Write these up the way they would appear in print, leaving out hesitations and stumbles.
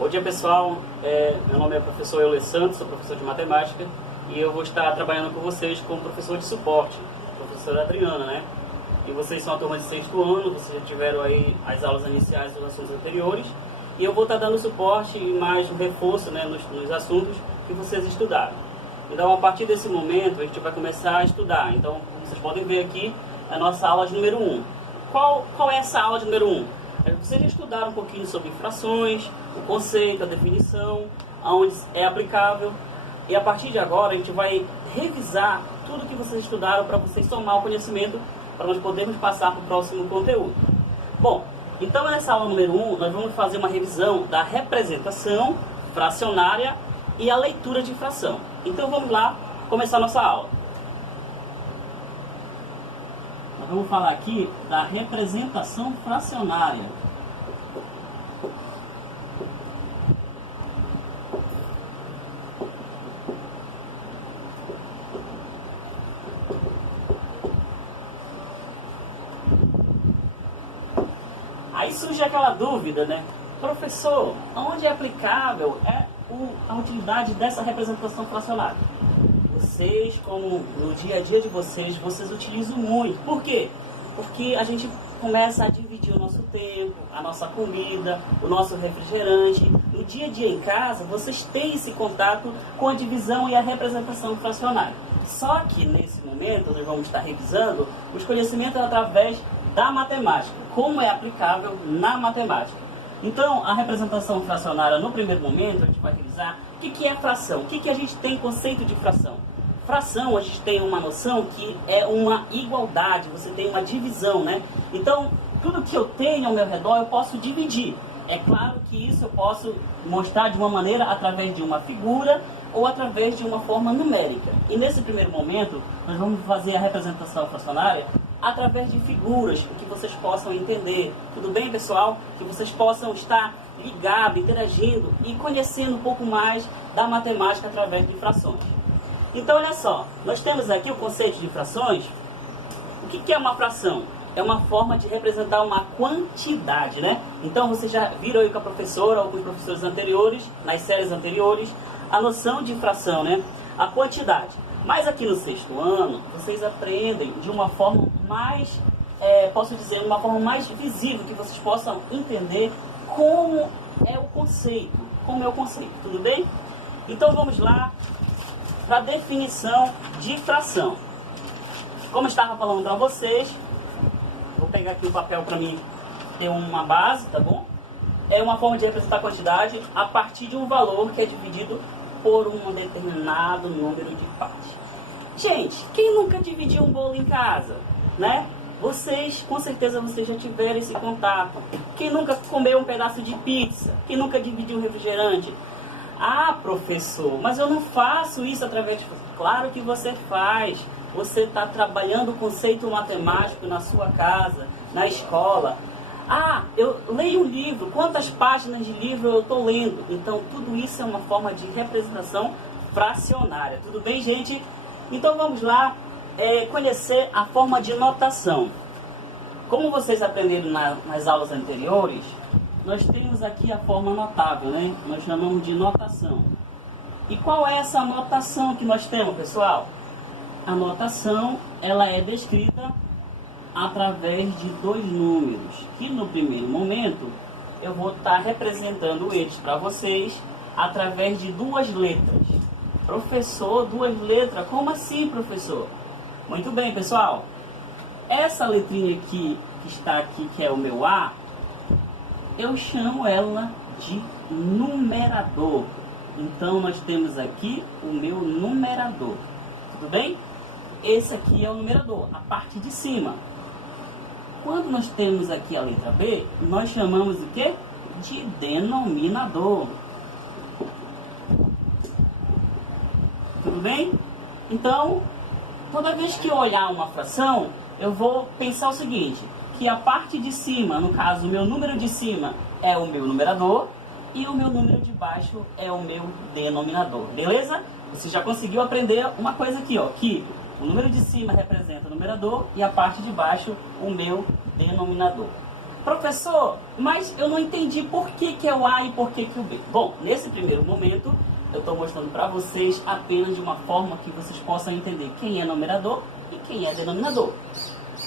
Bom dia, pessoal. Meu nome é professor Euler Santos, sou professor de matemática e eu vou estar trabalhando com vocês como professor de suporte, professora Adriana, né? E vocês são a turma de 6º ano, vocês já tiveram aí as aulas iniciais dos assuntos anteriores e eu vou estar dando suporte e mais um reforço, né, nos assuntos que vocês estudaram. Então, a partir desse momento, a gente vai começar a estudar. Então, como vocês podem ver aqui, a nossa aula de número 1. Qual é essa aula de número 1? Vocês já estudaram um pouquinho sobre frações, o conceito, a definição, aonde é aplicável. E a partir de agora a gente vai revisar tudo que vocês estudaram para vocês tomar o conhecimento para nós podermos passar para o próximo conteúdo. Bom, então nessa aula número 1 nós vamos fazer uma revisão da representação fracionária e a leitura de fração. Então vamos lá começar a nossa aula. Nós vamos falar aqui da representação fracionária. Aí surge aquela dúvida, né? Professor, onde é aplicável a utilidade dessa representação fracionária? Vocês, como no dia a dia de vocês utilizam muito. Por quê? Porque a gente começa a dividir o nosso tempo, a nossa comida, o nosso refrigerante. No dia a dia em casa, vocês têm esse contato com a divisão e a representação fracionária. Só que nesse momento, nós vamos estar revisando os conhecimentos através da matemática, como é aplicável na matemática. Então, a representação fracionária, no primeiro momento, a gente vai revisar o que é fração, o que a gente tem conceito de fração. Fração, a gente tem uma noção que é uma igualdade, você tem uma divisão, né? Então, tudo que eu tenho ao meu redor, eu posso dividir. É claro que isso eu posso mostrar de uma maneira através de uma figura ou através de uma forma numérica. E nesse primeiro momento, nós vamos fazer a representação fracionária através de figuras, para que vocês possam entender. Tudo bem, pessoal? Que vocês possam estar ligados, interagindo e conhecendo um pouco mais da matemática através de frações. Então, olha só, nós temos aqui o conceito de frações. O que é uma fração? É uma forma de representar uma quantidade, né? Então, vocês já viram aí com a professora ou com os professores anteriores, nas séries anteriores, a noção de fração, né? A quantidade. Mas aqui no 6º ano, vocês aprendem de uma forma mais, posso dizer, uma forma mais visível, que vocês possam entender como é o conceito. Tudo bem? Então, vamos lá para a definição de fração. Como eu estava falando para vocês, vou pegar aqui o papel para mim ter uma base, tá bom? É uma forma de representar a quantidade a partir de um valor que é dividido por um determinado número de partes. Gente, quem nunca dividiu um bolo em casa, né? Vocês, com certeza, vocês já tiveram esse contato. Quem nunca comeu um pedaço de pizza? Quem nunca dividiu um refrigerante? Ah, professor, mas eu não faço isso através de... Claro que você faz. Você está trabalhando o conceito matemático na sua casa, na escola. Ah, eu leio um livro. Quantas páginas de livro eu estou lendo? Então, tudo isso é uma forma de representação fracionária. Tudo bem, gente? Então, vamos lá conhecer a forma de notação. Como vocês aprenderam nas aulas anteriores, nós temos aqui a forma notável, né? Nós chamamos de notação. E qual é essa notação que nós temos, pessoal? A notação, ela é descrita através de dois números, que no primeiro momento eu vou estar representando eles para vocês através de duas letras. Professor, duas letras? Como assim, professor? Muito bem, pessoal. Essa letrinha aqui, que está aqui, que é o meu A, eu chamo ela de numerador. Então, nós temos aqui o meu numerador. Tudo bem? Esse aqui é o numerador, a parte de cima. Quando nós temos aqui a letra B, nós chamamos de quê? De denominador. Tudo bem? Então, toda vez que eu olhar uma fração, eu vou pensar o seguinte, que a parte de cima, no caso, o meu número de cima é o meu numerador e o meu número de baixo é o meu denominador. Beleza? Você já conseguiu aprender uma coisa aqui, ó, que o número de cima representa o numerador e a parte de baixo o meu denominador. Professor, mas eu não entendi por que que é o A e por que que é o B. Bom, nesse primeiro momento, eu estou mostrando para vocês apenas de uma forma que vocês possam entender quem é numerador e quem é denominador.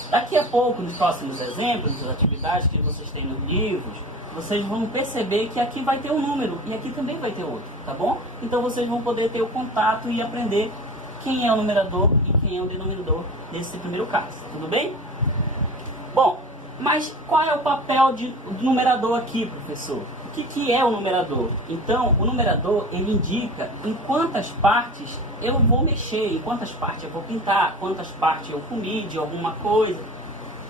Daqui a pouco, nos próximos exemplos, das atividades que vocês têm nos livros, vocês vão perceber que aqui vai ter um número e aqui também vai ter outro, tá bom? Então vocês vão poder ter o contato e aprender quem é o numerador e quem é o denominador nesse primeiro caso, tudo bem? Bom, mas qual é o papel do numerador aqui, professor? O que é o numerador? Então, o numerador, ele indica em quantas partes eu vou mexer, em quantas partes eu vou pintar, quantas partes eu comi de alguma coisa.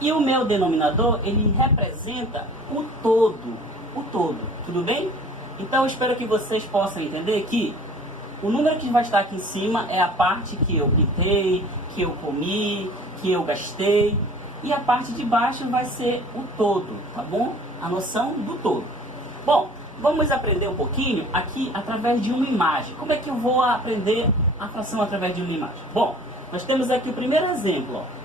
E o meu denominador, ele representa o todo, tudo bem? Então, eu espero que vocês possam entender que o número que vai estar aqui em cima é a parte que eu pintei, que eu comi, que eu gastei. E a parte de baixo vai ser o todo, tá bom? A noção do todo. Bom, vamos aprender um pouquinho aqui através de uma imagem. Como é que eu vou aprender a fração através de uma imagem? Bom, nós temos aqui o primeiro exemplo, ó.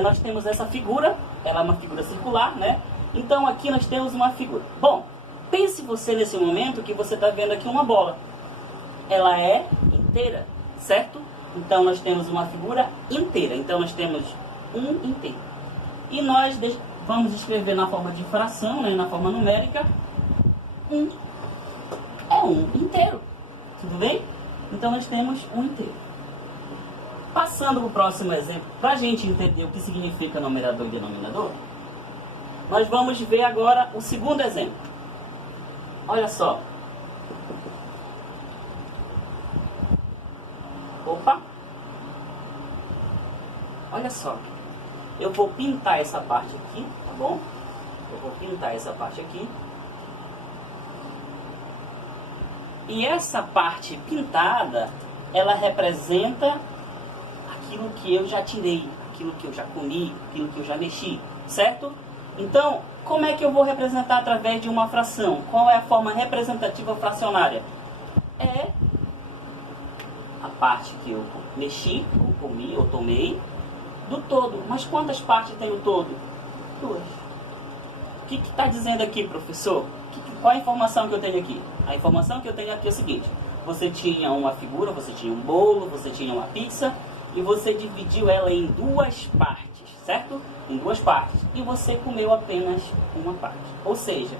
Nós temos essa figura, ela é uma figura circular, né? Então aqui nós temos uma figura. Bom, pense você nesse momento que você está vendo aqui uma bola. Ela é inteira, certo? Então nós temos uma figura inteira. Então nós temos um inteiro. E nós vamos escrever na forma de fração, né? Na forma numérica, é um inteiro. Tudo bem? Então nós temos um inteiro. Passando para o próximo exemplo, para a gente entender o que significa numerador e denominador, nós vamos ver agora o segundo exemplo. Olha só. Opa! Olha só. Eu vou pintar essa parte aqui, tá bom? Eu vou pintar essa parte aqui. E essa parte pintada, ela representa aquilo que eu já tirei, aquilo que eu já comi, aquilo que eu já mexi, certo? Então, como é que eu vou representar através de uma fração? Qual é a forma representativa fracionária? É a parte que eu mexi, ou comi, ou tomei, do todo. Mas quantas partes tem o todo? Duas. O que está dizendo aqui, professor? Qual a informação que eu tenho aqui? A informação que eu tenho aqui é o seguinte. Você tinha uma figura, você tinha um bolo, você tinha uma pizza, e você dividiu ela em duas partes, certo? Em duas partes. E você comeu apenas uma parte. Ou seja,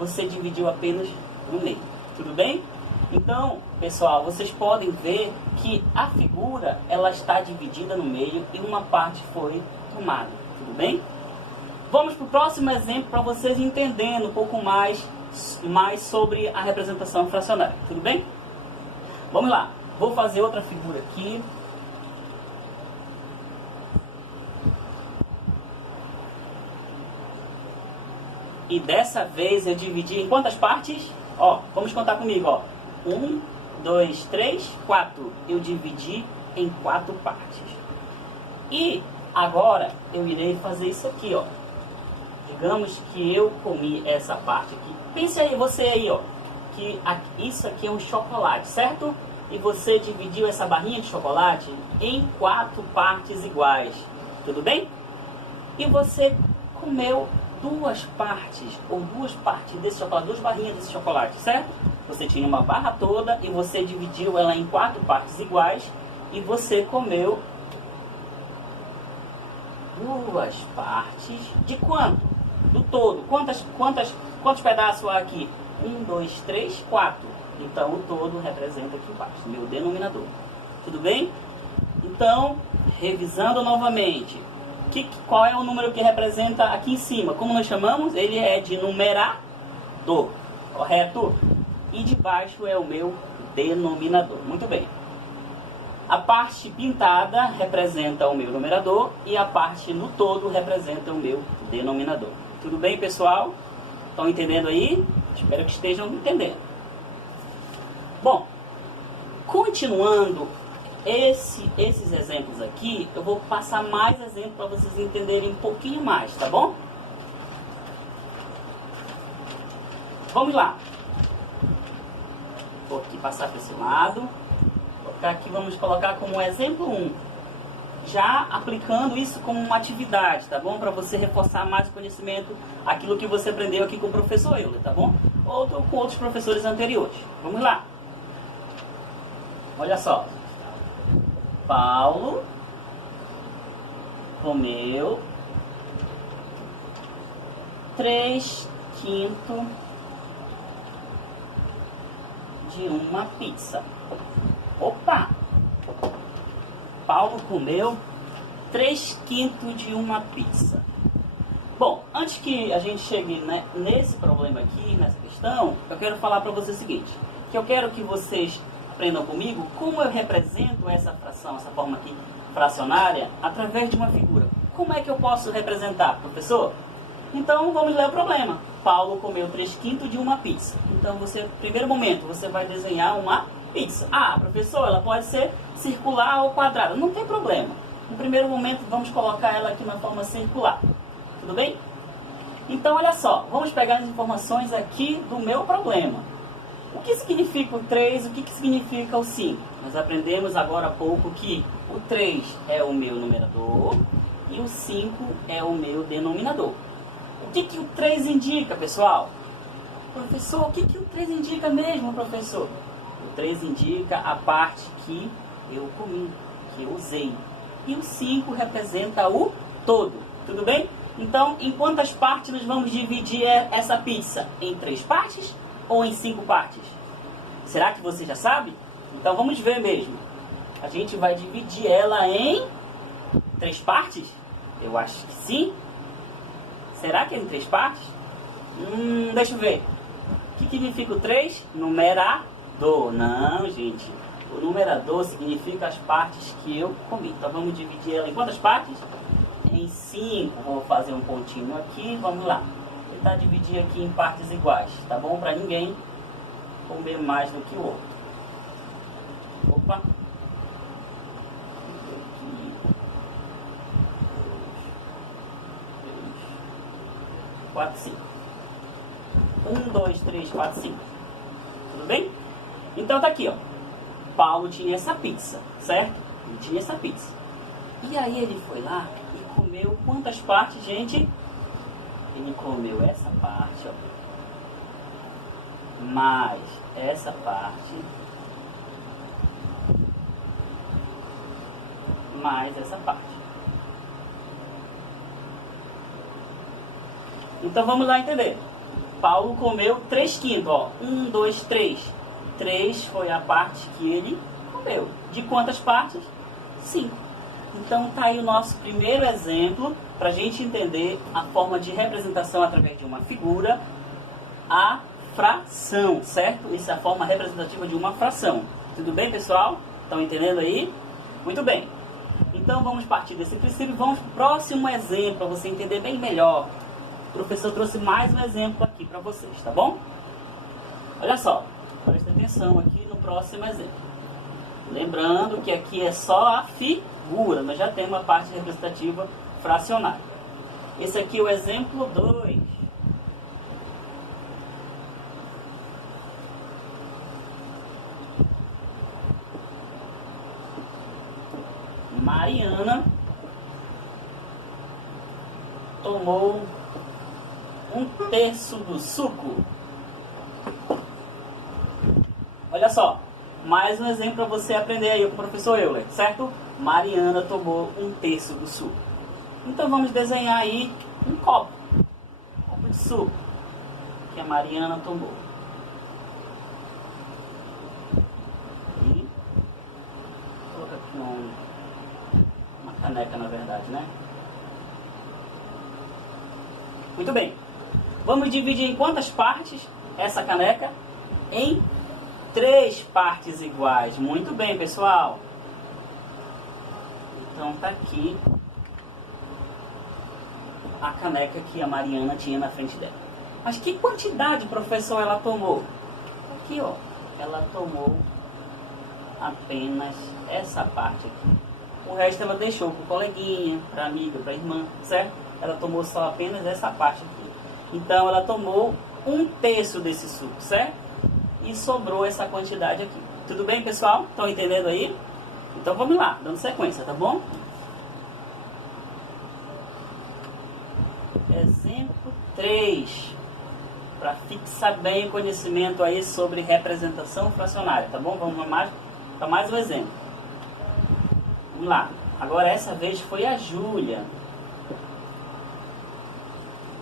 você dividiu apenas no meio. Tudo bem? Então, pessoal, vocês podem ver que a figura, ela está dividida no meio e uma parte foi tomada. Tudo bem? Vamos para o próximo exemplo para vocês entenderem um pouco mais sobre a representação fracionária. Tudo bem? Vamos lá. Vou fazer outra figura aqui. E dessa vez eu dividi em quantas partes? Ó, vamos contar comigo, ó. 1, 2, 3, 4. Eu dividi em 4 partes. E agora eu irei fazer isso aqui, ó. Digamos que eu comi essa parte aqui. Pense aí, você aí, ó. Que isso aqui é um chocolate, certo? E você dividiu essa barrinha de chocolate em 4 partes iguais. Tudo bem? E você comeu duas partes desse chocolate, 2 barrinhas desse chocolate, certo? Você tinha uma barra toda e você dividiu ela em 4 partes iguais e você comeu 2 partes de quanto? Do todo. Quantos pedaços há aqui? 1, 2, 3, 4. Então o todo representa aqui embaixo, meu denominador. Tudo bem? Então, revisando novamente. Qual é o número que representa aqui em cima? Como nós chamamos? Ele é de numerador, correto? E de baixo é o meu denominador. Muito bem. A parte pintada representa o meu numerador e a parte no todo representa o meu denominador. Tudo bem, pessoal? Estão entendendo aí? Espero que estejam entendendo. Bom, continuando esses exemplos aqui, eu vou passar mais exemplos para vocês entenderem um pouquinho mais, tá bom? Vamos lá. Vou aqui passar para esse lado. Vou colocar aqui, vamos colocar como exemplo 1. já aplicando isso como uma atividade, tá bom? Para você reforçar mais o conhecimento, aquilo que você aprendeu aqui com o professor Euler, tá bom? Ou com outros professores anteriores. Vamos lá. Olha só. Paulo comeu 3/5 de uma pizza. Opa! Paulo comeu 3/5 de uma pizza. Bom, antes que a gente chegue, né, nesse problema aqui, nessa questão, eu quero falar para vocês o seguinte, que eu quero que vocês aprendam comigo como eu represento essa fração, essa forma aqui fracionária, através de uma figura. Como é que eu posso representar, professor? Então, vamos ler o problema. Paulo comeu 3/5 de uma pizza. Então, no primeiro momento, você vai desenhar uma pizza. Ah, professor, ela pode ser circular ou quadrada. Não tem problema. No primeiro momento, vamos colocar ela aqui na forma circular. Tudo bem? Então, olha só. Vamos pegar as informações aqui do meu problema. O que significa o 3? O que significa o 5? Nós aprendemos agora há pouco que o 3 é o meu numerador e o 5 é o meu denominador. O que o 3 indica, pessoal? Professor, o que o 3 indica mesmo, professor? O 3 indica a parte que eu comi, que eu usei. E o 5 representa o todo. Tudo bem? Então, em quantas partes nós vamos dividir essa pizza? Em 3 partes ou em 5 partes? Será que você já sabe? Então, vamos ver mesmo. A gente vai dividir ela em 3 partes? Eu acho que sim. Será que é em 3 partes? Deixa eu ver. O que significa o 3? Numerador. Não, gente. O numerador significa as partes que eu comi. Então vamos dividir ela em quantas partes? Em 5. Vou fazer um pontinho aqui. Vamos lá. Vou tentar dividir aqui em partes iguais. Tá bom? Para ninguém comer mais do que o outro. Opa. 4, 5. 1, 2, 3, 4, 5. Tudo bem? Então tá aqui, ó. Paulo tinha essa pizza, certo? Ele tinha essa pizza. E aí ele foi lá e comeu quantas partes, gente? Ele comeu essa parte, ó. Mais essa parte. Mais essa parte. Então vamos lá entender. Paulo comeu 3/5, ó. 1, 2, 3. 3 foi a parte que ele comeu. De quantas partes? 5. Então tá aí o nosso primeiro exemplo para a gente entender a forma de representação através de uma figura, a fração, certo? Isso é a forma representativa de uma fração. Tudo bem, pessoal? Estão entendendo aí? Muito bem. Então vamos partir desse princípio e vamos para o próximo exemplo para você entender bem melhor. O professor trouxe mais um exemplo aqui para vocês, tá bom? Olha só, presta atenção aqui no próximo exemplo. Lembrando que aqui é só a figura, nós já temos a parte representativa fracionária. Esse aqui é o exemplo 2. Mariana tomou 1/3 do suco. Olha só, mais um exemplo para você aprender aí com o professor Euler, certo? Mariana tomou 1/3 do suco. Então vamos desenhar aí um copo de suco que a Mariana tomou. E vou colocar aqui uma caneca, na verdade, né? Muito bem. Vamos dividir em quantas partes essa caneca? Em 3 partes iguais. Muito bem, pessoal. Então tá aqui a caneca que a Mariana tinha na frente dela. Mas que quantidade, professor, ela tomou? Aqui, ó. Ela tomou apenas essa parte aqui. O resto ela deixou para o coleguinha, para a amiga, para a irmã, certo? Ela tomou só apenas essa parte aqui. Então ela tomou 1/3 desse suco, certo? E sobrou essa quantidade aqui. Tudo bem, pessoal? Estão entendendo aí? Então vamos lá, dando sequência, tá bom? 3, para fixar bem o conhecimento aí sobre representação fracionária, tá bom? Vamos para mais um exemplo. Vamos lá. Agora essa vez foi a Júlia.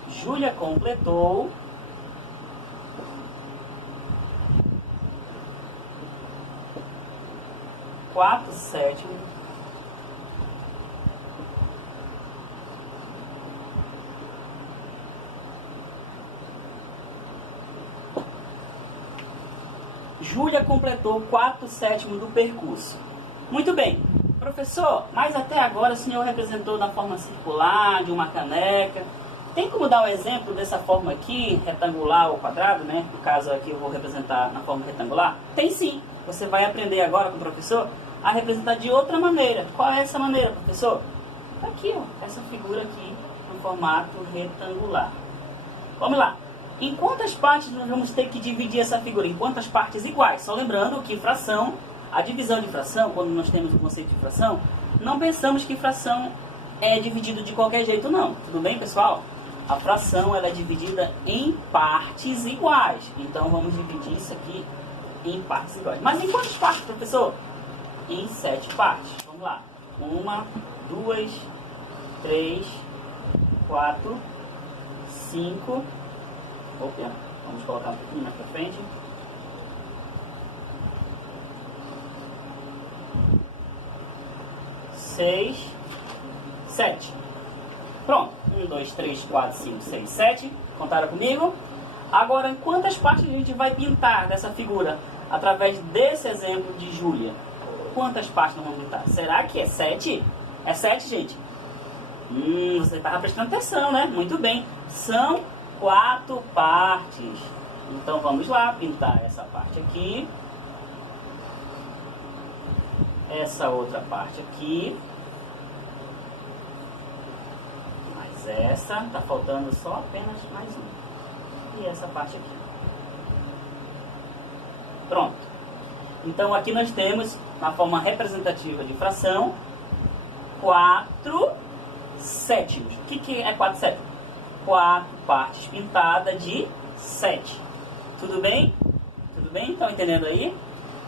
Júlia completou 4/7 Júlia completou 4/7 do percurso. Muito bem. Professor, mas até agora o senhor representou na forma circular, de uma caneca. Tem como dar um exemplo dessa forma aqui, retangular ou quadrado, né? No caso aqui eu vou representar na forma retangular. Tem sim. Você vai aprender agora com o professor a representar de outra maneira. Qual é essa maneira, professor? Tá aqui, ó, essa figura aqui no formato retangular. Vamos lá. Em quantas partes nós vamos ter que dividir essa figura? Em quantas partes iguais? Só lembrando que fração, a divisão de fração, quando nós temos o conceito de fração, não pensamos que fração é dividido de qualquer jeito, não. Tudo bem, pessoal? A fração ela é dividida em partes iguais. Então vamos dividir isso aqui em partes iguais. Mas em quantas partes, professor? Em 7 partes. Vamos lá. 1, 2, 3, 4, 5. Opa, vamos colocar um pouquinho mais para frente. 6, 7. Pronto. 1, 2, 3, 4, 5, 6, 7. Contaram comigo? Agora, em quantas partes a gente vai pintar dessa figura? Através desse exemplo de Júlia. Quantas partes nós vamos pintar? Será que é 7? É 7, gente? Você estava prestando atenção, né? Muito bem. São 4 partes. Então, vamos lá. Pintar essa parte aqui. Essa outra parte aqui. Mais essa. Tá faltando só apenas mais uma. E essa parte aqui. Pronto. Então, aqui nós temos, na forma representativa de fração, 4/7. O que é 4/7? 4 partes pintadas de 7. Tudo bem? Tudo bem? Estão entendendo aí?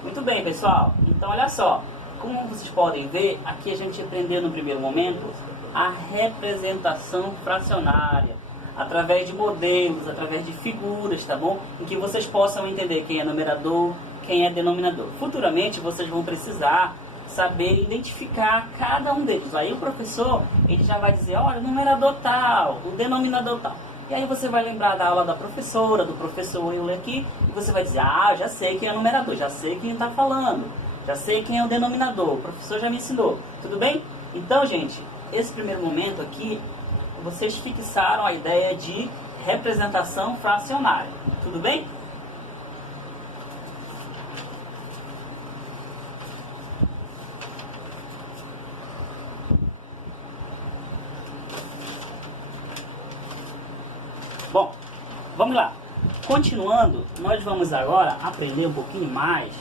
Muito bem, pessoal. Então, olha só. Como vocês podem ver, aqui a gente aprendeu no primeiro momento a representação fracionária. Através de modelos, através de figuras, tá bom? Em que vocês possam entender quem é numerador, quem é denominador. Futuramente, vocês vão precisar saber identificar cada um deles. Aí o professor, ele já vai dizer, olha, o numerador tal, o denominador tal. E aí você vai lembrar da aula da professora, do professor, eu aqui, e você vai dizer, ah, já sei quem é o numerador, já sei quem está falando, já sei quem é o denominador, o professor já me ensinou. Tudo bem? Então, gente, esse primeiro momento aqui, vocês fixaram a ideia de representação fracionária. Tudo bem? Bom, vamos lá. Continuando, nós vamos agora aprender um pouquinho mais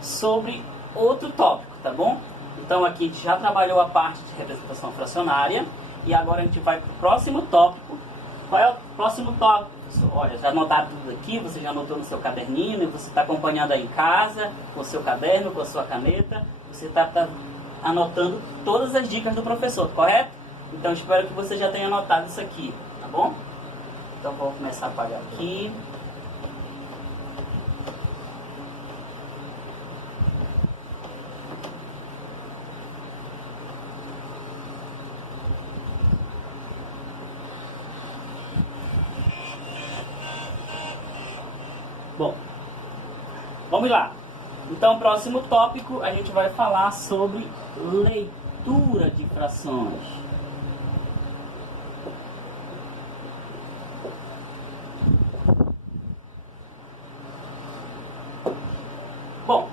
sobre outro tópico, tá bom? Então aqui a gente já trabalhou a parte de representação fracionária e agora a gente vai para o próximo tópico. Qual é o próximo tópico? Olha, já anotaram tudo aqui, você já anotou no seu caderninho, e você está acompanhando aí em casa, com o seu caderno, com a sua caneta, você está anotando todas as dicas do professor, correto? Então espero que você já tenha anotado isso aqui, tá bom? Então vou começar a apagar aqui. Bom, vamos lá. Então, próximo tópico, a gente vai falar sobre leitura de frações. Bom,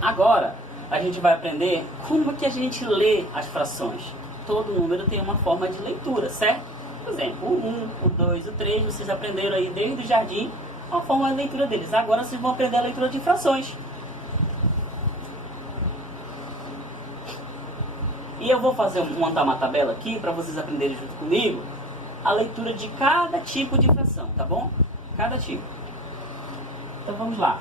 agora a gente vai aprender como que a gente lê as frações. Todo número tem uma forma de leitura, certo? Por exemplo, o 1, o 2, o 3, vocês aprenderam aí desde o jardim a forma de leitura deles. Agora vocês vão aprender a leitura de frações. E eu vou montar uma tabela aqui para vocês aprenderem junto comigo a leitura de cada tipo de fração, tá bom? Cada tipo. Então vamos lá.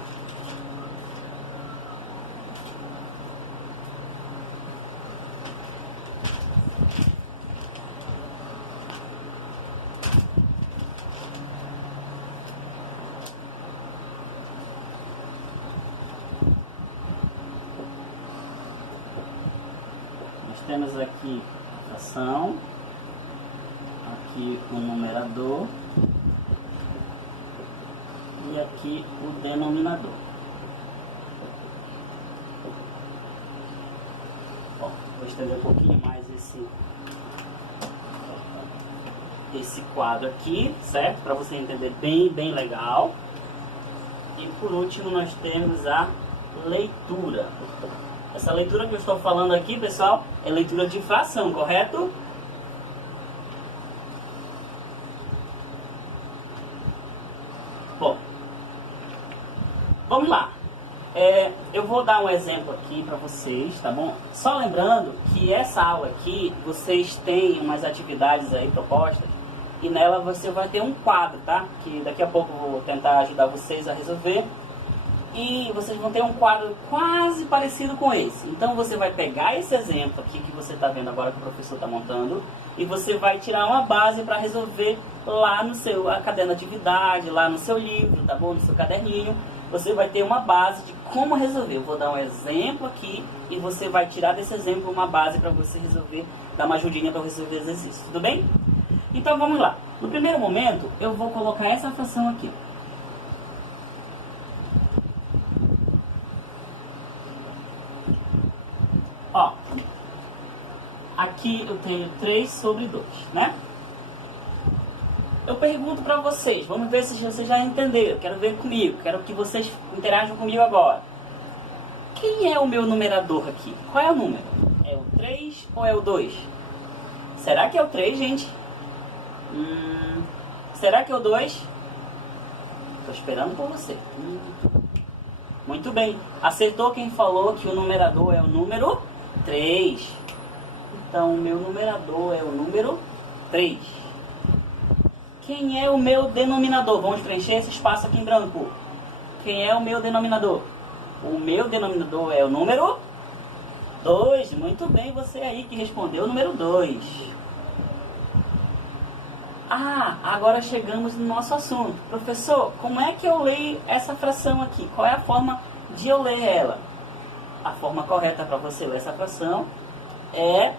Nós temos aqui a fração, aqui o numerador e aqui o denominador. Bom, vou estender um pouquinho mais esse quadro aqui, certo? Para você entender bem legal. E por último nós temos a leitura. Essa leitura que eu estou falando aqui, pessoal, é leitura de fração, correto? Bom, vamos lá. Eu vou dar um exemplo aqui para vocês, tá bom? Só lembrando que essa aula aqui, vocês têm umas atividades aí propostas e nela você vai ter um quadro, tá? Que daqui a pouco eu vou tentar ajudar vocês a resolver. E vocês vão ter um quadro quase parecido com esse. Então você vai pegar esse exemplo aqui que você está vendo agora que o professor está montando e você vai tirar uma base para resolver lá no seu caderno de atividade, lá no seu livro, tá bom? No seu caderninho. Você vai ter uma base de como resolver. Eu vou dar um exemplo aqui e você vai tirar desse exemplo uma base para você resolver, dar uma ajudinha para resolver o exercício, tudo bem? Então vamos lá. No primeiro momento eu vou colocar essa fração aqui. Ó, aqui eu tenho 3 sobre 2, né? Eu pergunto para vocês, vamos ver se vocês já entenderam, quero ver comigo, quero que vocês interajam comigo agora. Quem é o meu numerador aqui? Qual é o número? É o 3 ou é o 2? Será que é o 3, gente? Será que é o 2? Estou esperando por você. Muito bem, acertou quem falou que o numerador é o número 3. Então, o meu numerador é o número 3. Quem é o meu denominador? Vamos preencher esse espaço aqui em branco. Quem é o meu denominador? O meu denominador é o número 2. Muito bem, você aí que respondeu o número 2. Ah, agora chegamos no nosso assunto. Professor, como é que eu leio essa fração aqui? Qual é a forma de eu ler ela? A forma correta para você ler essa fração é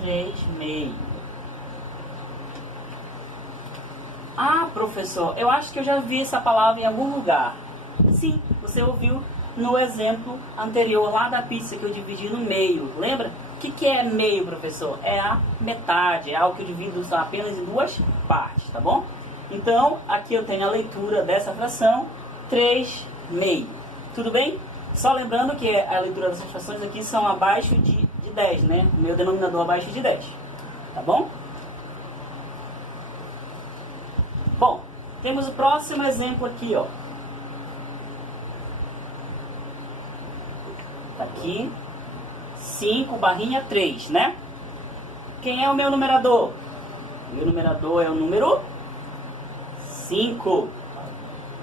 3/6. Ah, professor, eu acho que eu já vi essa palavra em algum lugar. Sim, você ouviu no exemplo anterior lá da pizza que eu dividi no meio. Lembra? O que é meio, professor? É a metade, é algo que eu divido apenas em 2 partes, tá bom? Então, aqui eu tenho a leitura dessa fração, 3/6. Tudo bem? Só lembrando que a leitura dessas frações aqui são abaixo de 10, né? O meu denominador abaixo de 10, tá bom? Bom, temos o próximo exemplo aqui, ó. Tá aqui, 5/3, né? Quem é o meu numerador? O meu numerador é o número 5.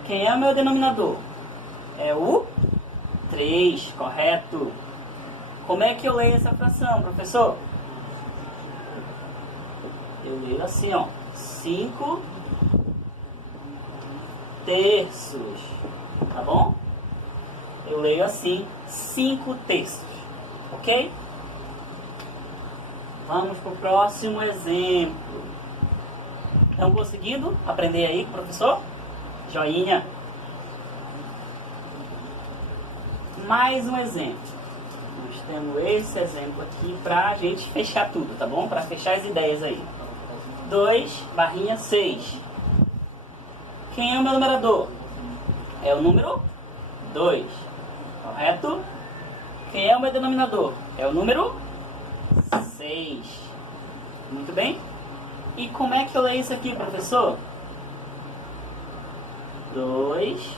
Quem é o meu denominador? É o 3, correto? Como é que eu leio essa fração, professor? Eu leio assim, ó. 5 terços. Tá bom? Eu leio assim, 5 terços. Ok? Vamos para o próximo exemplo. Estão conseguindo aprender aí, professor? Joinha. Mais um exemplo. Nós temos esse exemplo aqui para a gente fechar tudo, tá bom? Para fechar as ideias aí. 2/6. Quem é o meu numerador? É o número 2. Correto? Quem é o meu denominador? É o número 6. Muito bem. E como é que eu leio isso aqui, professor? 2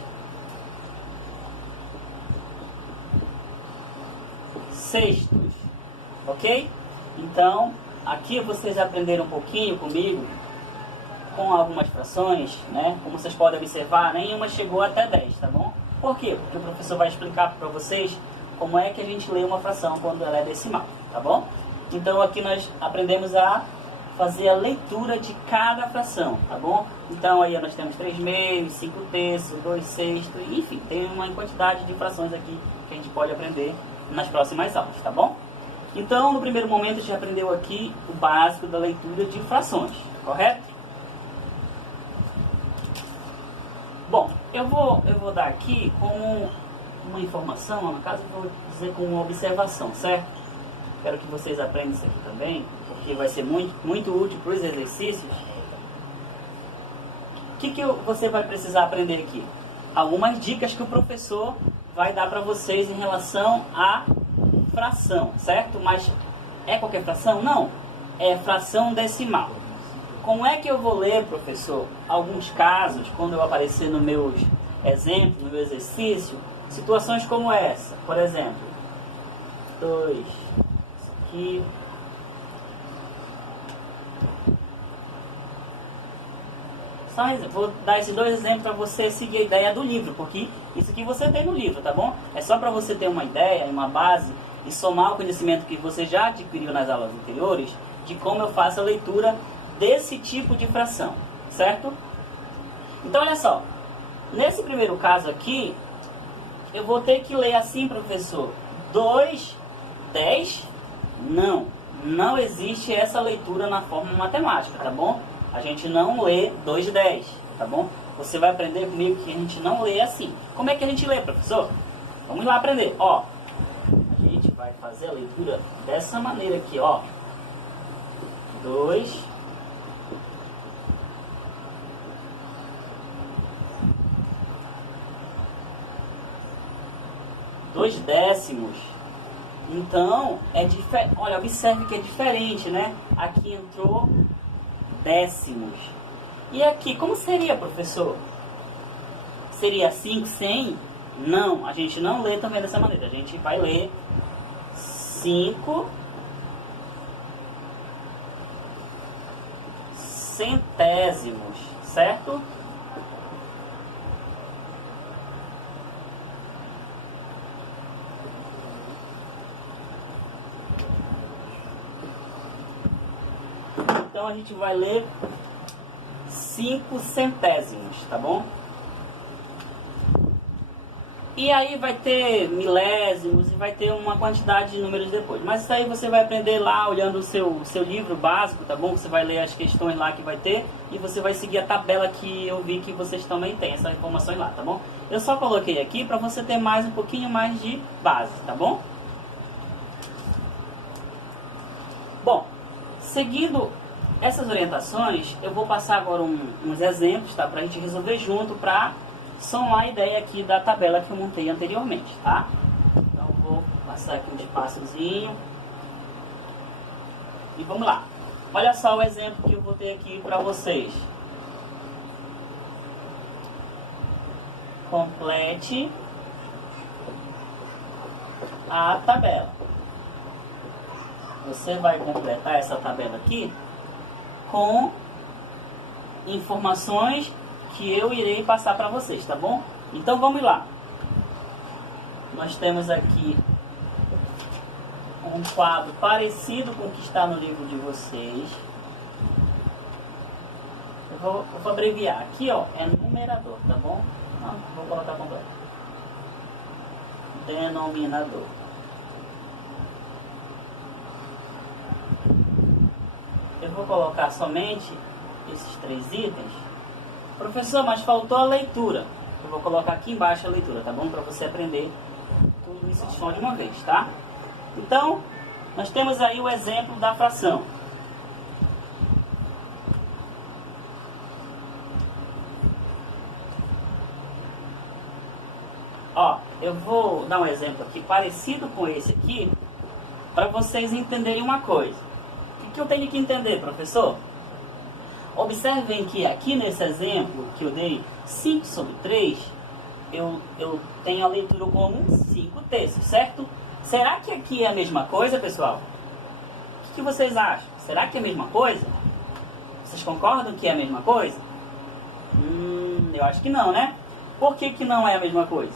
sextos, ok? Então, aqui vocês aprenderam um pouquinho comigo, com algumas frações, né? Como vocês podem observar, nenhuma chegou até 10, tá bom? Por quê? Porque o professor vai explicar para vocês como é que a gente lê uma fração quando ela é decimal, tá bom? Então, aqui nós aprendemos a fazer a leitura de cada fração, tá bom? Então, aí nós temos 3 meios, 5 terços, 2 sextos, enfim, tem uma quantidade de frações aqui que a gente pode aprender nas próximas aulas, tá bom? Então, no primeiro momento, a gente aprendeu aqui o básico da leitura de frações, correto? Bom, eu vou dar aqui como uma informação, no caso eu vou dizer como uma observação, certo? Quero que vocês aprendam isso aqui também, porque vai ser muito útil para os exercícios. O que você vai precisar aprender aqui? Algumas dicas que o professor vai dar para vocês em relação à fração, certo? Mas é qualquer fração? Não, é fração decimal. Como é que eu vou ler, professor, alguns casos, quando eu aparecer nos meus exemplos, no meu exercício, situações como essa? Por exemplo, 2, isso aqui, vou dar esses 2 exemplos para você seguir a ideia do livro, porque isso aqui você tem no livro, tá bom? É só para você ter uma ideia, uma base e somar o conhecimento que você já adquiriu nas aulas anteriores de como eu faço a leitura desse tipo de fração, certo? Então, olha só, nesse primeiro caso aqui, eu vou ter que ler assim, professor, 2, 10, não existe essa leitura na forma matemática, tá bom? A gente não lê 2, 10, tá bom? Você vai aprender comigo que a gente não lê assim. Como é que a gente lê, professor? Vamos lá aprender, ó. A gente vai fazer a leitura dessa maneira aqui, ó. 2, 2 décimos. Então, olha, observe que é diferente, né? Aqui entrou décimos. E aqui, como seria, professor? Seria 5, 100? Não, a gente não lê também dessa maneira. A gente vai ler 5 centésimos, certo? Então a gente vai ler 5 centésimos, tá bom? E aí vai ter milésimos e vai ter uma quantidade de números depois. Mas isso aí você vai aprender lá olhando o seu livro básico, tá bom? Você vai ler as questões lá que vai ter e você vai seguir a tabela que eu vi que vocês também têm, essas informações lá, tá bom? Eu só coloquei aqui para você ter um pouquinho mais de base, tá bom? Bom, seguindo essas orientações, eu vou passar agora uns exemplos, tá? Pra gente resolver junto, pra somar a ideia aqui da tabela que eu montei anteriormente, tá? Então, vou passar aqui um espaçozinho. E vamos lá. Olha só o exemplo que eu vou ter aqui pra vocês. Complete a tabela. Você vai completar essa tabela aqui com informações que eu irei passar para vocês, tá bom? Então vamos lá. Nós temos aqui um quadro parecido com o que está no livro de vocês. Eu vou abreviar. Aqui, ó, é numerador, tá bom? Não, vou colocar completo. Denominador. Eu vou colocar somente esses 3 itens. Professor, mas faltou a leitura. Eu vou colocar aqui embaixo a leitura, tá bom? Para você aprender tudo isso de som de uma vez, tá? Então, nós temos aí o exemplo da fração. Ó, eu vou dar um exemplo aqui parecido com esse aqui, para vocês entenderem uma coisa. O que eu tenho que entender, professor? Observem que aqui nesse exemplo que eu dei, 5/3, eu tenho a leitura como 5 terços, certo? Será que aqui é a mesma coisa, pessoal? O que vocês acham? Será que é a mesma coisa? Vocês concordam que é a mesma coisa? Eu acho que não, né? Por que que não é a mesma coisa?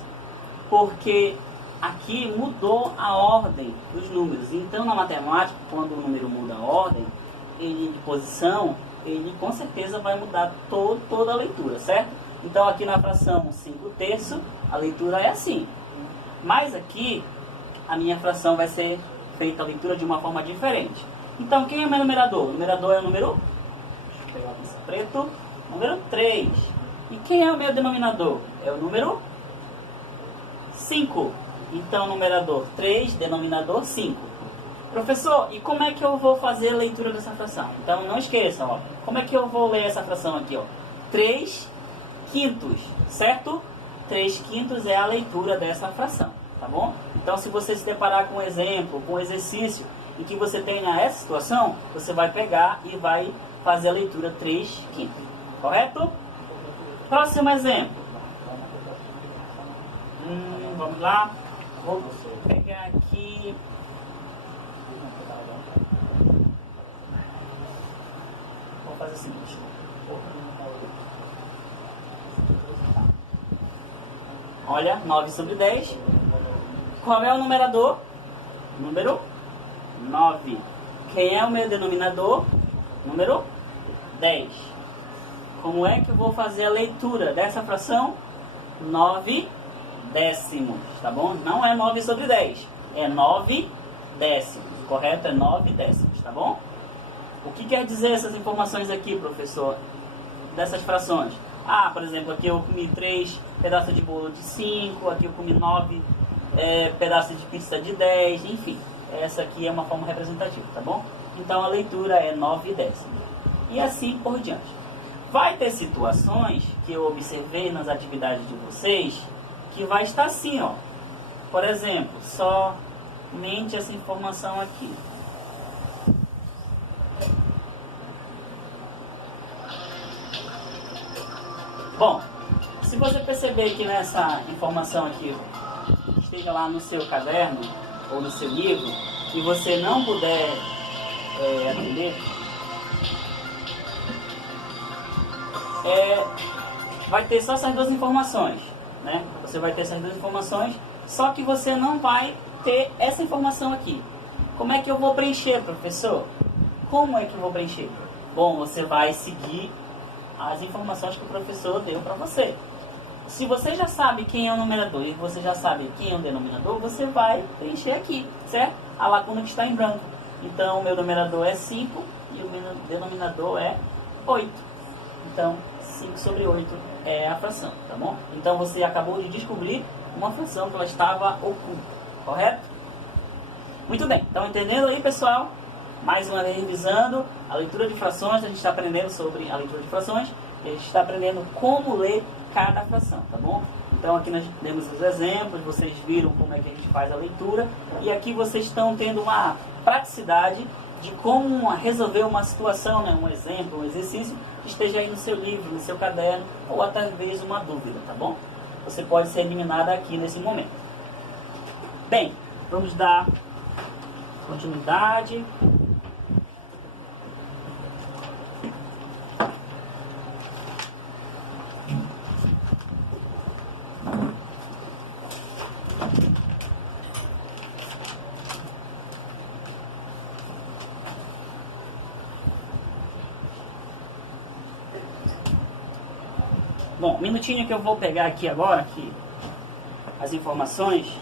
Porque aqui mudou a ordem dos números. Então, na matemática, quando o número muda a ordem, ele de posição, ele com certeza vai mudar toda a leitura, certo? Então, aqui na fração 5/3, a leitura é assim. Mas aqui, a minha fração vai ser feita a leitura de uma forma diferente. Então, quem é o meu numerador? O numerador é o número... Deixa eu pegar o pincel preto. Número 3. E quem é o meu denominador? É o número 5. Então, numerador 3, denominador 5. Professor, e como é que eu vou fazer a leitura dessa fração? Então, não esqueçam, ó. Como é que eu vou ler essa fração aqui, ó? 3/5, certo? 3/5 é a leitura dessa fração, tá bom? Então, se você se deparar com um exemplo, com um exercício em que você tenha essa situação, você vai pegar e vai fazer a leitura 3/5, correto? Próximo exemplo. Vamos lá. Vou pegar aqui. Vou fazer o seguinte. Olha, 9/10. Qual é o numerador? Número 9. Quem é o meu denominador? Número 10. Como é que eu vou fazer a leitura dessa fração? 9 décimos, tá bom? Não é 9/10, é 9 décimos, correto? É 9 décimos, tá bom? O que quer dizer essas informações aqui, professor, dessas frações? Ah, por exemplo, aqui eu comi 3 pedaços de bolo de 5, aqui eu comi 9 pedaços de pizza de 10, enfim. Essa aqui é uma forma representativa, tá bom? Então a leitura é 9 décimos. E assim por diante. Vai ter situações que eu observei nas atividades de vocês que vai estar assim, ó. Por exemplo, somente essa informação aqui. Bom, se você perceber que nessa informação aqui esteja lá no seu caderno ou no seu livro e você não puder atender, vai ter só essas duas informações, né? Você vai ter essas duas informações, só que você não vai ter essa informação aqui. Como é que eu vou preencher, professor? Como é que eu vou preencher? Bom, você vai seguir as informações que o professor deu para você. Se você já sabe quem é o numerador e você já sabe quem é o denominador, você vai preencher aqui, certo? A lacuna que está em branco. Então, o meu numerador é 5 e o meu denominador é 8. Então, 5/8 é a fração, tá bom? Então, você acabou de descobrir uma fração que ela estava oculta, correto? Muito bem. Então, entendendo aí, pessoal? Mais uma vez revisando a leitura de frações, a gente está aprendendo sobre a leitura de frações, e a gente está aprendendo como ler cada fração, tá bom? Então aqui nós temos os exemplos, vocês viram como é que a gente faz a leitura, e aqui vocês estão tendo uma praticidade de como resolver uma situação, né? Um exemplo, um exercício que esteja aí no seu livro, no seu caderno, ou até vezes uma dúvida, tá bom? Você pode ser eliminada aqui nesse momento. Bem, vamos dar continuidade. Bom, minutinho que eu vou pegar aqui agora, as informações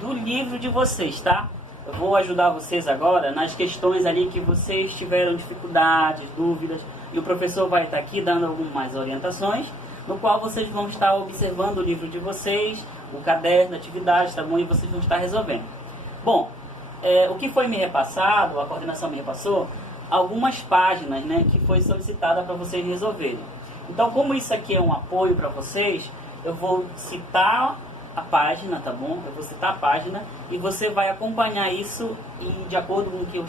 do livro de vocês, tá? Eu vou ajudar vocês agora nas questões ali que vocês tiveram dificuldades, dúvidas, e o professor vai estar aqui dando algumas orientações, no qual vocês vão estar observando o livro de vocês, o caderno, atividades, tá bom? E vocês vão estar resolvendo. Bom, o que foi me repassado, a coordenação me repassou, algumas páginas, né, que foi solicitada para vocês resolverem. Então, como isso aqui é um apoio para vocês, eu vou citar a página, tá bom? Eu vou citar a página e você vai acompanhar isso e de acordo com o que eu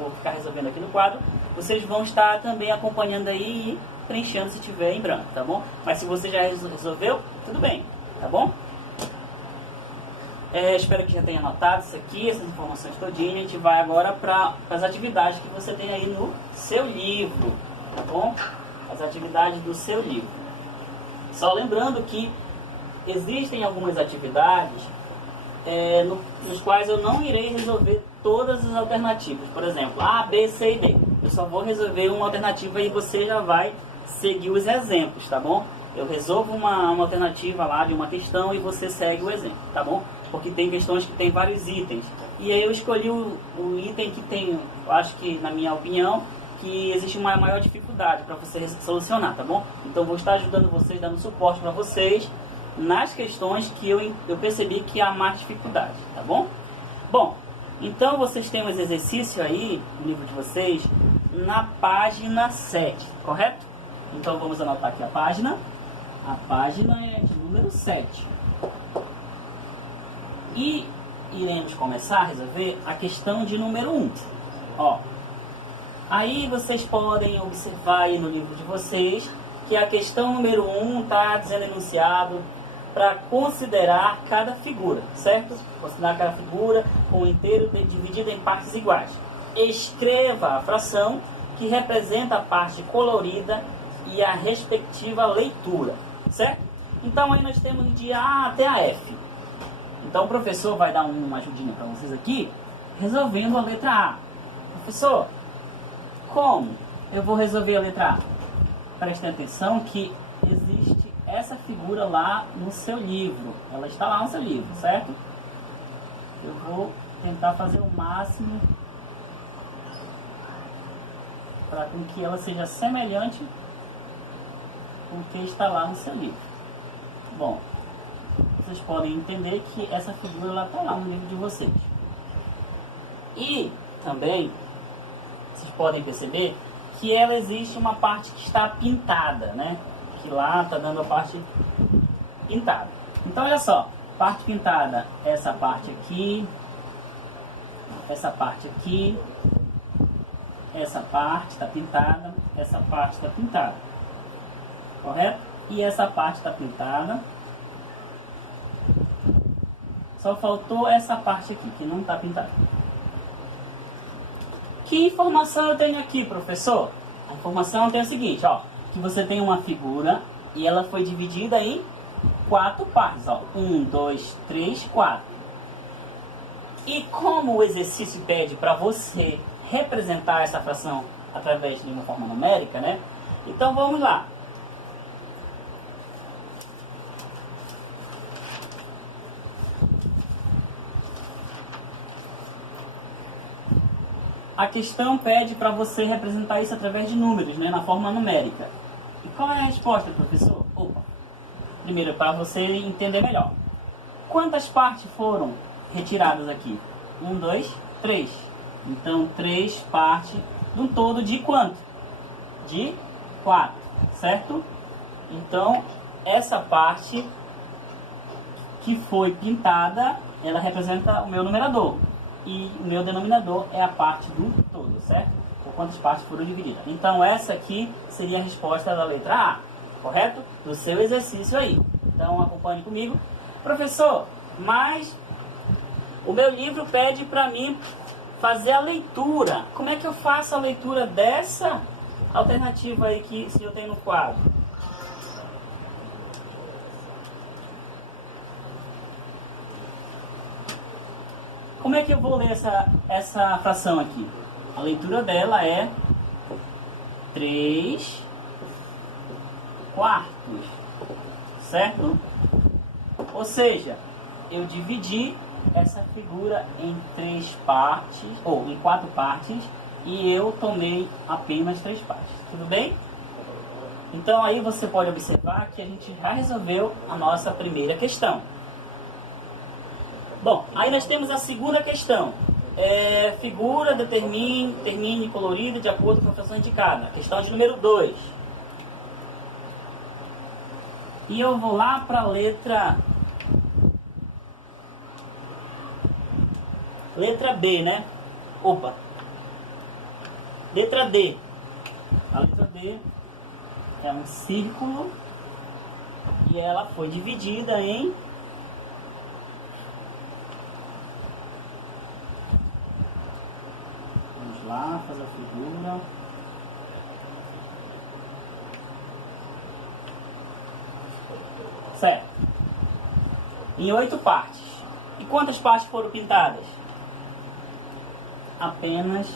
vou ficar resolvendo aqui no quadro, vocês vão estar também acompanhando aí e preenchendo se tiver em branco, tá bom? Mas se você já resolveu, tudo bem, tá bom? Espero que já tenha anotado isso aqui, essas informações todinhas. A gente vai agora para as atividades que você tem aí no seu livro, tá bom? As atividades do seu livro. Só lembrando que existem algumas atividades nos quais eu não irei resolver todas as alternativas. Por exemplo, A, B, C e D. Eu só vou resolver uma alternativa e você já vai seguir os exemplos, tá bom? Eu resolvo uma alternativa lá de uma questão e você segue o exemplo, tá bom? Porque tem questões que tem vários itens. E aí eu escolhi o item que tem, eu acho que, na minha opinião, que existe uma maior dificuldade para você solucionar, tá bom? Então vou estar ajudando vocês, dando suporte para vocês nas questões que eu percebi que há mais dificuldade, tá bom? Bom, então vocês têm os exercícios aí no livro de vocês na página 7, correto? Então vamos anotar aqui a página. A página é de número 7. E iremos começar a resolver a questão de número 1. Ó, aí vocês podem observar aí no livro de vocês que a questão número 1 está dizendo enunciado para considerar cada figura, certo? Considerar cada figura com o inteiro dividido em partes iguais. Escreva a fração que representa a parte colorida e a respectiva leitura, certo? Então aí nós temos de A até a F. Então o professor vai dar uma ajudinha para vocês aqui, resolvendo a letra A. Professor, como eu vou resolver a letra A? Prestem atenção que existe essa figura lá no seu livro. Ela está lá no seu livro, certo? Eu vou tentar fazer o máximo para que ela seja semelhante com o que está lá no seu livro. Bom, vocês podem entender que essa figura está lá no livro de vocês. E também vocês podem perceber que ela existe uma parte que está pintada, né? Que lá está dando a parte pintada. Então olha só, parte pintada, essa parte aqui, essa parte aqui, essa parte está pintada, essa parte está pintada, correto? E essa parte está pintada. Só faltou essa parte aqui, que não está pintada. Que informação eu tenho aqui, professor? A informação tem o seguinte, ó, que você tem uma figura e ela foi dividida em 4 partes, ó. 1, 2, 3, 4. E como o exercício pede para você representar essa fração através de uma forma numérica, né? Então vamos lá. A questão pede para você representar isso através de números, né, na forma numérica. E qual é a resposta, professor? Opa. Primeiro, para você entender melhor. Quantas partes foram retiradas aqui? 1, 2, 3. Então, 3 partes de um todo de quanto? De 4, certo? Então, essa parte que foi pintada, ela representa o meu numerador. E o meu denominador é a parte do todo, certo? Por quantas partes foram divididas. Então essa aqui seria a resposta da letra A, correto? Do seu exercício aí. Então acompanhe comigo. Professor, mas o meu livro pede para mim fazer a leitura. Como é que eu faço a leitura dessa alternativa aí que eu tenho no quadro? Como é que eu vou ler essa fração aqui? A leitura dela é 3 quartos, certo? Ou seja, eu dividi essa figura em 3 partes, ou em 4 partes, e eu tomei apenas 3 partes, tudo bem? Então aí você pode observar que a gente já resolveu a nossa primeira questão. Bom, aí nós temos a segunda questão. Figura termine colorida de acordo com a fração indicada. Questão de número 2. E eu vou lá para a letra B, né? Opa! Letra D. A letra D é um círculo e ela foi dividida em lá, fazer a figura. Certo. Em 8 partes. E quantas partes foram pintadas? Apenas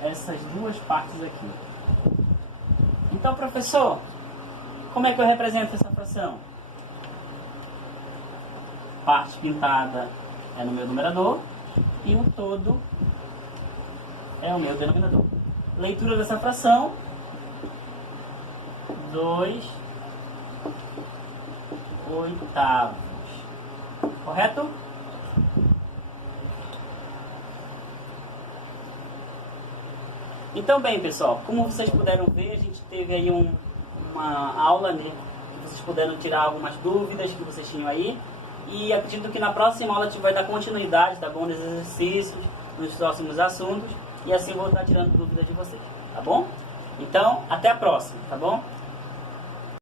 essas 2 partes aqui. Então, professor, como é que eu represento essa fração? Parte pintada é no meu numerador e o todo é o meu denominador. Leitura dessa fração: 2 oitavos. Correto? Então, bem, pessoal, como vocês puderam ver, a gente teve aí uma aula, né, que vocês puderam tirar algumas dúvidas que vocês tinham aí. E acredito que na próxima aula a gente vai dar continuidade, tá bom, nos exercícios, nos próximos assuntos. E assim vou estar tirando dúvidas de vocês, tá bom? Então, até a próxima, tá bom?